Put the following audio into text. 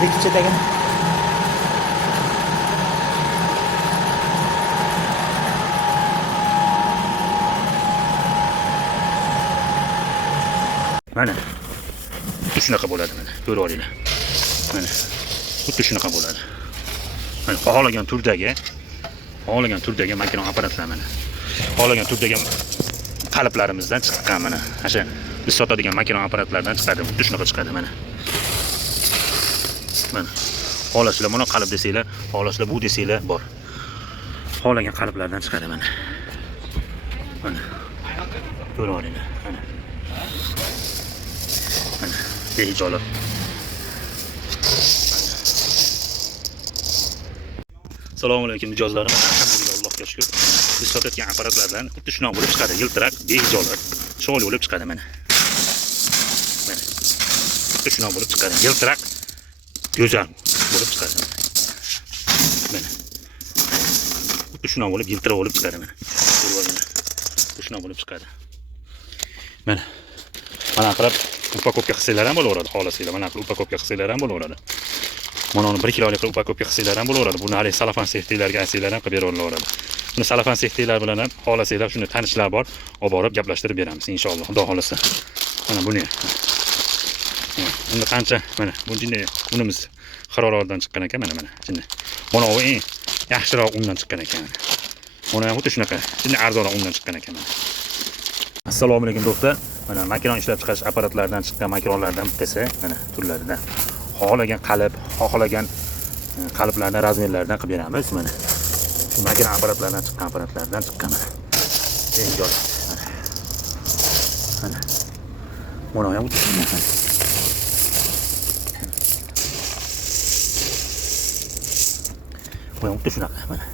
Bekib chetagini. Mana. Xuddi shunaqa bo'ladi mana. Ko'rib olinglar. Mana. Xuddi shunaqa bo'ladi. Mana xohlagan turdagi makina apparatlar mana. Xohlagan turdagi qalblarimizdan chiqqan mana. O'sha biz sotadigan makina apparatlardan chiqadi. Xuddi shunaqa chiqadi mana. Mana. Xohlasizlar mana qalb desanglar, xohlasizlar bu desanglar bor. Xohlagan qalblardan chiqadi mana. Mana. Ko'rib olinglar. Mana. Mana. Behijolat. Assalomu alaykum mijozlarim. Alhamdulillah, Allohga shukr. Biz sotadigan apparatlardan xuddi shunaqa bo'lib chiqadi. Yiltiraq, behijolat, chiroyli bo'lib chiqadi mana. Mana. Xuddi shunaqa bo'lib chiqadi. Yiltiraq, go'zal bo'lib chiqadi. Mana. Xuddi shunaqa bo'lib, yiltiraq bo'lib chiqadi mana. Ko'rib olinglar. Xuddi shunaqa bo'lib chiqadi. Mana. Mana qilib upakopka qilsanglar ham bo'laveradi, xohlasanglar. Mana qilib upakopka qilsanglar ham bo'laveradi. Mana uni 1 kilolik qilib upakopka qilsanglar ham bo'laveradi. Buni hali salafan sextiklarga aytsanglar ham qilib beraveradi. Buni salafan sextiklar bilan ham xohlasanglar shuni tanishlar bor, olib borib gaplashtirib beramiz inshaalloh, xudo xolasa. Mana buni. Unda qancha mana bunday unimiz Xarolardan chiqqan ekan mana. Mana bu eng yaxshiroq undan chiqqan ekan. Mana xuddi shunaqa, shunday arzonroq undan chiqqan ekan mana. Assalomu alaykum do'stlar. Mana makina ishlab chiqarish apparatlaridan chiqqan makinalardan bittasi mana turlaridan. Xohlagan qalb, xohlagan qalblardan, razmerlardan qilib beramiz mana. Shu makina apparatlaridan chiqqan mana. Eng joy. Mana. Mana ham xuddi shunaqa mana.